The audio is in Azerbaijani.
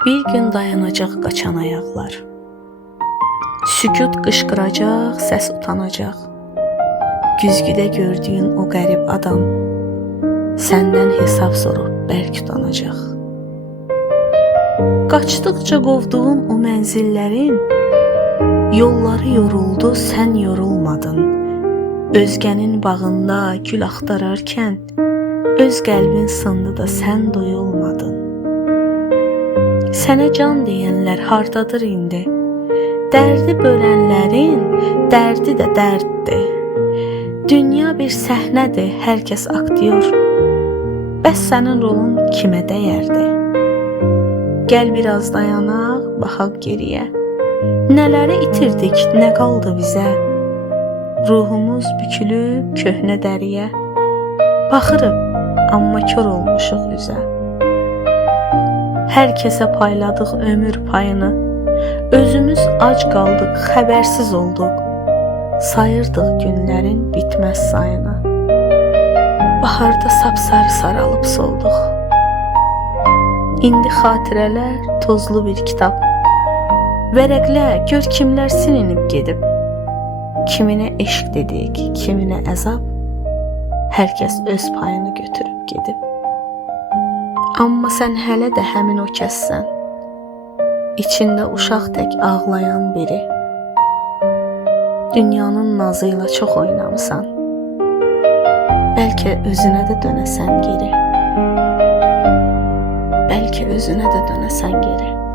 Bir gün dayanacaq qaçan ayaqlar. Sükut qışqıracaq, səs utanacaq. Güzgüdə gördüyün o qərib adam səndən hesab sorub bərk utanacaq. Qaçdıqca qovduğun o mənzillərin yolları yoruldu, sən yorulmadın. Özgənin bağında gül axtararkən öz qəlbin sındı da sən doyulmadın. Sənə can deyənlər hardadır indi? Dərdi bölənlərin dərdi də dərddir. Dünya bir səhnədir, hər kəs aktyor. Bəs sənin rolun kimə dəyərdi? Gəl biraz dayanaq, baxaq geriyə. Nələri itirdik, nə qaldı bizə? Ruhumuz bükülüb köhnə dəriyə. Baxırıq, amma kör olmuşuq üzə. Hər kəsə payladıq ömür payını. Özümüz ac qaldıq, xəbərsiz olduq. Sayırdıq günlərin bitməz sayını. Baharda sapsarı saralıb solduq. İndi xatirələr tozlu bir kitab. Vərəqlə gör kimlər silinib gedib. Kiminə eşq dedik, kiminə əzab. Hər kəs öz payını götürüb gedib. Amma sən hələ də həmin o kəssən. İçində uşaq tək ağlayan biri. Dünyanın nazıyla çox oynamısan. Bəlkə özünə də dönəsən geri. Bəlkə özünə də dönəsən geri.